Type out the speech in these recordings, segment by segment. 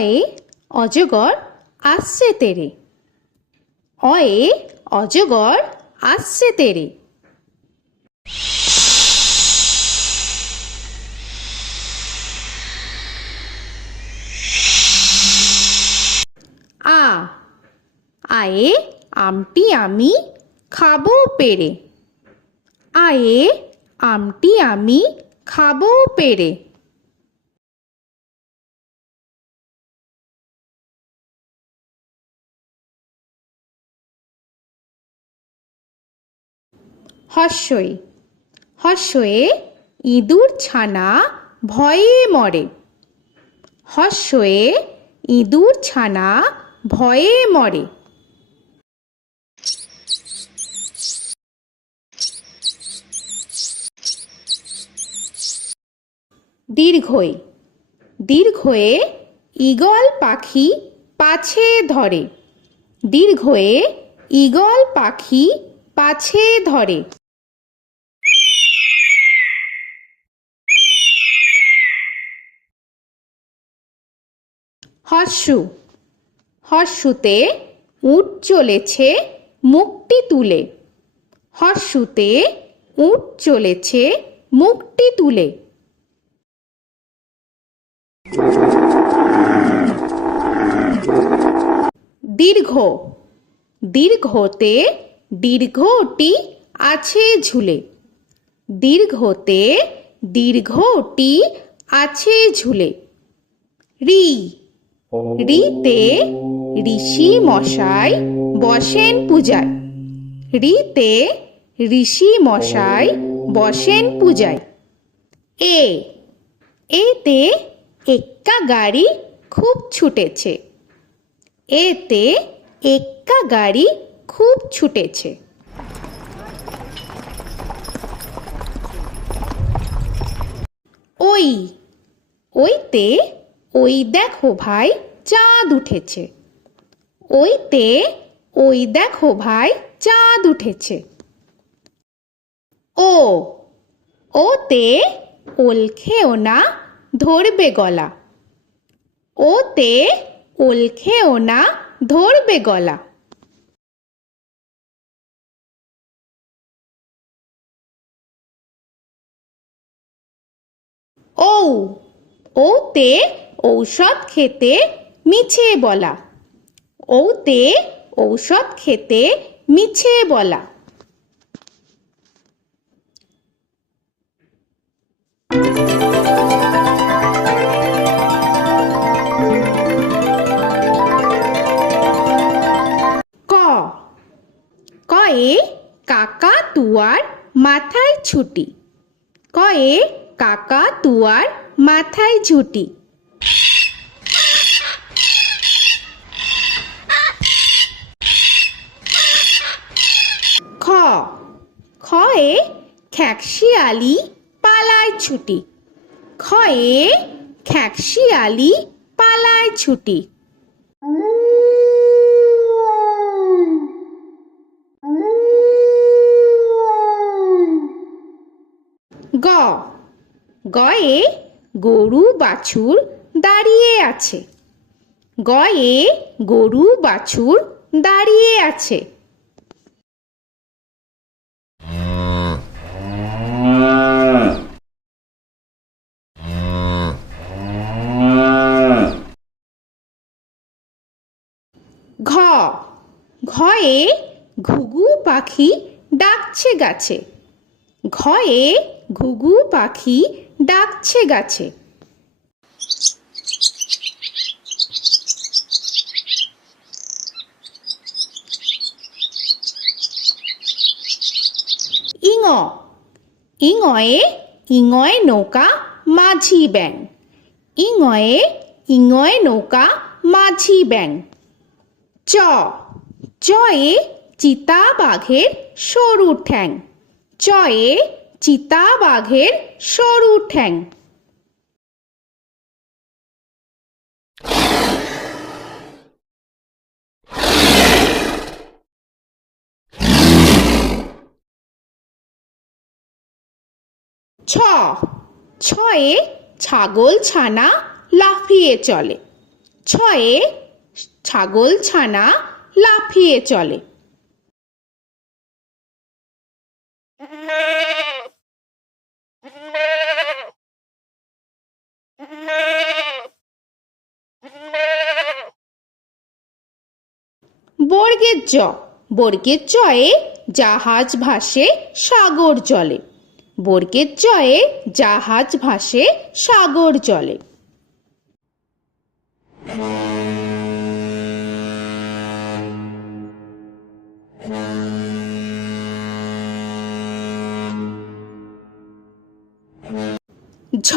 অয়ে অজগর আসছে তেরে। অয়ে অজগর আসছে তেরে। আ আয়ে আমটি আমি খাবো পেরে। আয়ে আমটি আমি খাবো পেরে। হর্ষই হর্ষয়ে ইঁদুর ছানা ভয়ে মরে। হর্ষয়ে ইঁদুর ছানা ভয়ে মরে। দীর্ঘই দীর্ঘয়ে ঈগল পাখি পাছে ধরে। দীর্ঘয়ে ঈগল পাখি পাছে ধরে। হর্ষু হর্ষুতে উট চলেছে মুখটি তুলে। হর্ষুতে উট চলেছে মুখটি তুলে। দীর্ঘ দীর্ঘতে দীর্ঘটি আছে ঝুলে। দীর্ঘতে দীর্ঘটি আছে ঝুলে। রি রিতে ঋষি মশাই বসেন পূজায়। রিতে ঋষি মশাই বসেন পূজায়। এ এতে এক্কা গাড়ি খুব ছুটেছে। এতে এক্কা গাড়ি খুব ছুটেছে। ওই ওইতে ওই দেখো ভাই চাঁদ উঠেছে। ওইতে ওই দেখো ভাই চাঁদ উঠেছে। ও ওতে ওল খেও না ধরবে গলা। ওতে ওল খেও না ধরবে গলা। ঔ ওতে ঔষধ খেতে মিছে বলা। ওতে ঔষধ খেতে মিছে বলা। ক কয়ে কাকাতুয়ার মাথায় ছুটি। কয়ে কাকাতুয়ার মাথায় ঝুঁটি। খ খয়ে খ্যাকশিয়ালি পালায় ছুটি। খয়ে খ্যাকশিয়ালি পালায় ছুটি। গ গয়ে গরু বাছুর দাঁড়িয়ে আছে। গয়ে গরু বাছুর দাঁড়িয়ে আছে। ঘ ঘয়ে ঘুঘু পাখি ডাকছে গাছে। ঘয়ে ঘুঘু পাখি ডাকছে গাছে। ইঙ ইঙয়ে ইঙয়ে নৌকা মাঝি ব্যাং। ইঙয়ে ইঙয়ে নৌকা মাঝি ব্যাং। চ চয়ে চিতা বাঘের সরু ঠ্যাং। চয়ে চিতা বাঘের সরু ঠ্যাং। ছ ছয়ে ছাগল ছানা লাফিয়ে চলে। ছয়ে ছাগল ছানা লাফিয়ে চলে। বর্গের জ, বর্গের জয়ে জাহাজ ভাসে সাগর জলে। বর্গের জয়ে জাহাজ ভাসে সাগর জলে। ঝ,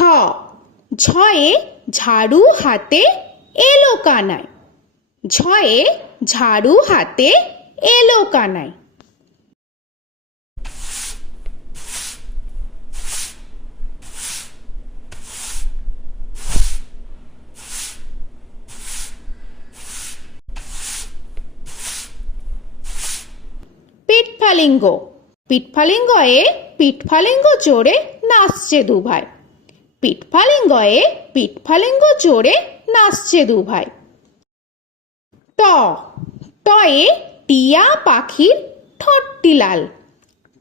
ঝয়ে ঝাড়ু হাতে এলো কানাই। ঝয়ে ঝাড়ু হাতে এলো কানাই। পিঠফালিঙ্গ, পিঠফালিঙ্গয়ে পিঠফালিঙ্গ চড়ে নাচছে দুভাই। পিঠফালিঙ্গয়ে পিঠফালিঙ্গ চড়ে নাচছে দুভাই। ট, টয়ে টিয়া পাখির ঠোঁটটি লাল।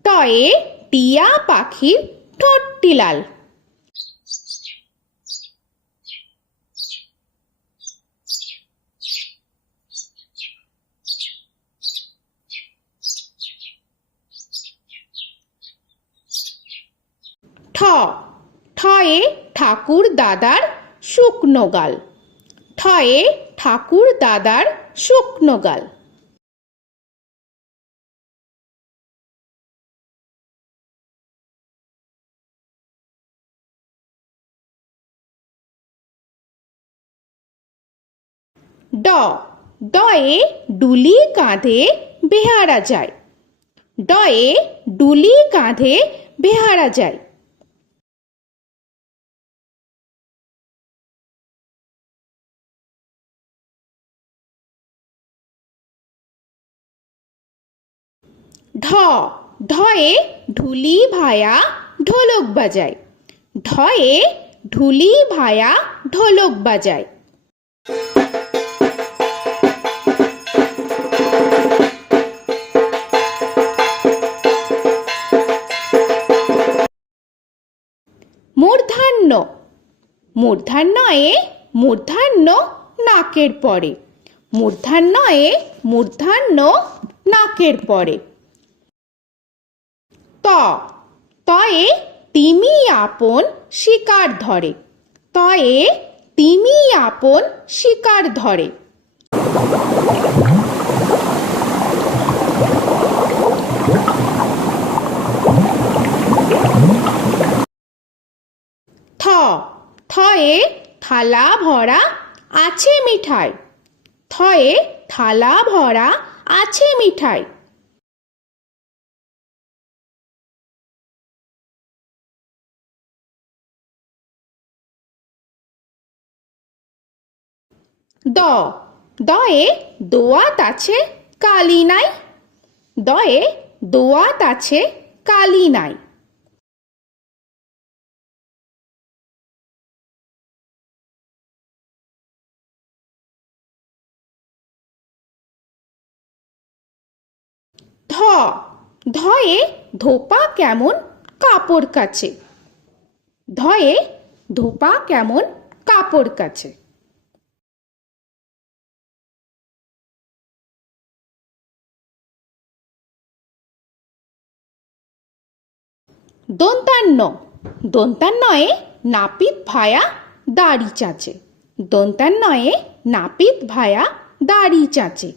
টয়ে টিয়া পাখির ঠোঁটটি লাল। ঠ, ঠয়ে ঠাকুর দাদার শুকনো গাল। ঠয়ে ঠাকুর দাদার শুকনো গাল। ড, ডয়ে ডুলি কাঁধে বেহারা যায়। ডয়ে ডুলি কাঁধে বেহারা যায়। ঢ, ঢয়ে ঢুলি ভায়া ঢোলক বাজায়। ঢয়ে ঢুলি ভায়া ঢোলক বাজায়। মূর্ধান্য, মূর্ধান্যয়ে মূর্ধান্য নাকের পরে। মূর্ধান্যয়ে মূর্ধান্য নাকের পরে। ত, তয়ে তিমি আপন শিকার ধরে। তয়ে তিমি আপন শিকার ধরে। থ, থয়ে থালা ভরা আছে মিঠাই। থয়ে থালা ভরা আছে মিঠাই। দ, দয়ে দোয়াত আছে কালি নাই। দয়ে দোয়াত আছে কালি নাই। ধ, ধয়ে ধোপা কেমন কাপড় কাছে। ধয়ে ধোপা কেমন কাপড় কাছে। দন্তান্ন, দন্তান্নয়ে নাপিত ভায়া দাড়ি চাচে। দন্তান্নয়ে নাপিত ভায়া দাড়ি চাচে।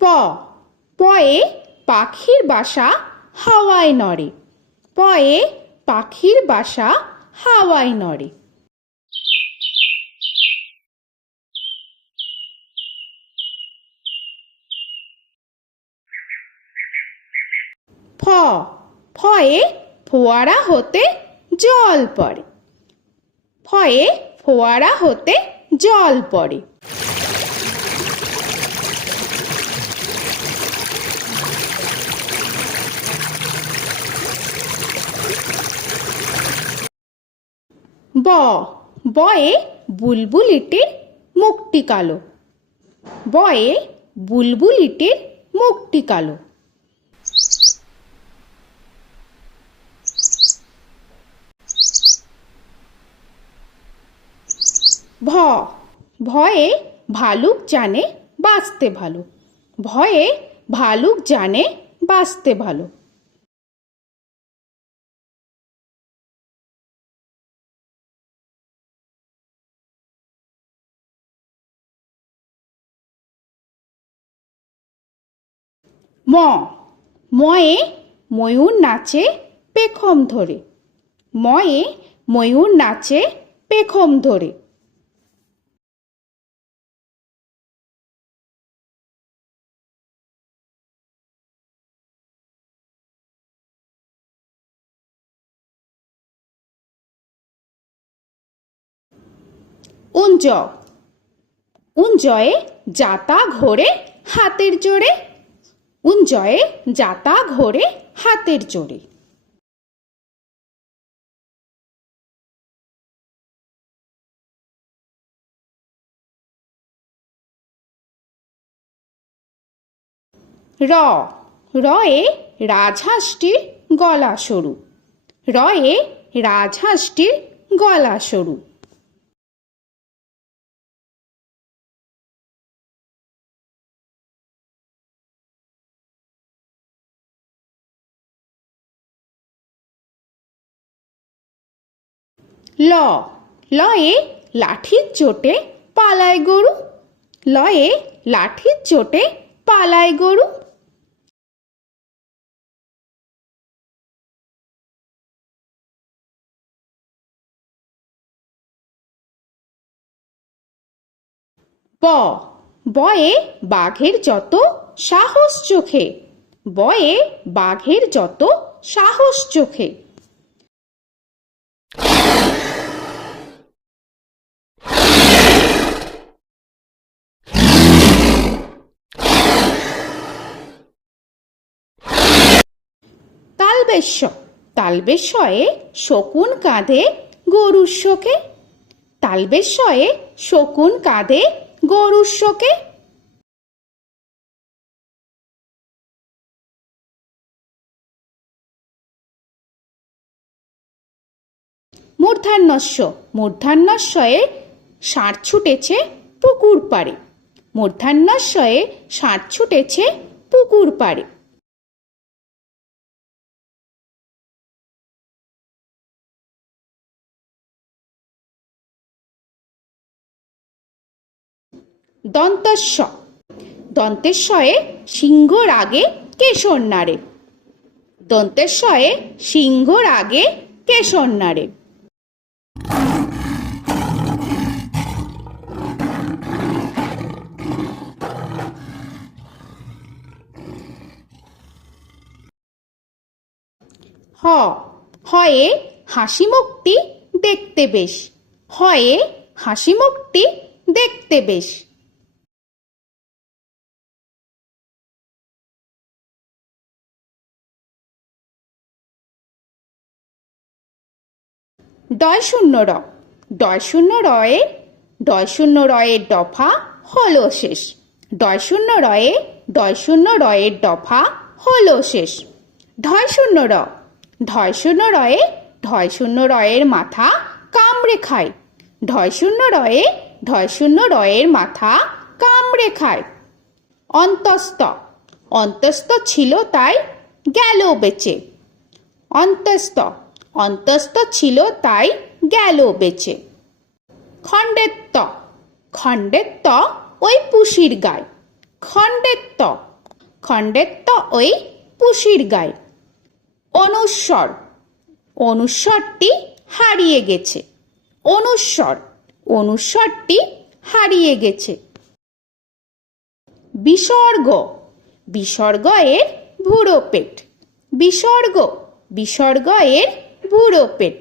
প, পয়ে পাখির বাসা হাওয়ায় নড়ে। পয়ে পাখির বাসা হাওয়ায় নড়ে। ফ, ফয়ে ফোয়ারা হতে জল পড়ে। ফয়ে ফোয়ারা হতে জল পড়ে। বয়ে বুলবুলিটির মুখটি কালো। বয়ে বুলবুলিটির মুখটি কালো। ভয়ে ভালুক জানে বাঁচতে ভালো। ভয়ে ভালুক জানে বাঁচতে ভালো। ময়ে ময়ূর নাচে পেখম ধরে। ময়ে ময়ূর নাচে পেখম ধরে। উঞ্জয়ে যাতা ঘোরে হাতের জোরে। উঞ্জয়ে যাতা ঘোরে হাতের জোরে। রয়ে রাজহাঁসটির গলা সরু। রয়ে রাজহাঁসটির গলা সরু। লয়ে লাঠির চোটে পালায় গরু। লয়ে লাঠির চোটে পালায় গরু। বয়ে বাঘের যত সাহস চোখে। বয়ে বাঘের যত সাহস চোখে। তালবেশ্বয়ে শকুন কাঁধে গরুর শোকে। তালবেশ্বয়ে শকুন কাঁধে গরুর শোকে। মূর্ধন্যস্বয়ে ষাঁড় ছুটেছে পুকুর পাড়ে। মূর্ধন্যস্বয়ে ষাঁড় ছুটেছে পুকুর পাড়ে। দন্তেশ্বয়ে সিংহর আগে কেশর নাড়ে। দন্তেশ্বয়ে সিংহর আগে কেশর নাড়ে। হয়ে হাসি মুখটি দেখতে বেশ। হয়ে হাসি মুখটি দেখতে বেশ। ডয়ের দফা হলো শেষ। ডয়ের দফা হলো শেষ। ঢয়ের মাথা কামড়ে খায়। ঢয়ের মাথা কামড়ে খায়। অন্তস্ত ছিল তাই গেল বেঁচে। অন্তস্ত ছিল তাই গেল বেঁচে। খণ্ডের ওই পুষির গায়। খণ্ডের ওই পুষির গায়। অনুস্বরটি হারিয়ে গেছে। অনুস্বরটি হারিয়ে গেছে। বিসর্গ এর ভুরো পেট। বিসর্গ এর ভুরো পেট।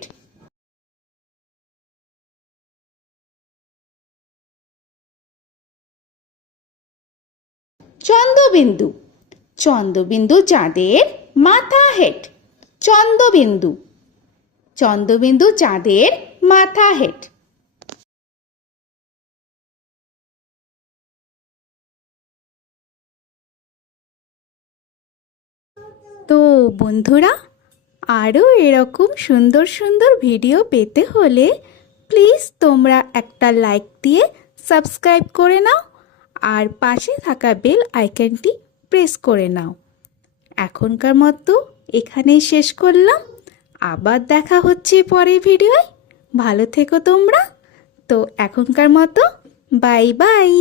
চন্দ্রবিন্দু চাঁদের মাথা হেট। চন্দ্রবিন্দু চাঁদের মাথা হেড। তো বন্ধুরা, আরও এরকম সুন্দর সুন্দর ভিডিও পেতে হলে প্লিজ তোমরা একটা লাইক দিয়ে সাবস্ক্রাইব করে নাও আর পাশে থাকা বেল আইকনটি প্রেস করে নাও। এখনকার মতো এখানেই শেষ করলাম, আবার দেখা হচ্ছে পরের ভিডিওয়। ভালো থেকো তোমরা। তো এখনকার মতো বাই বাই।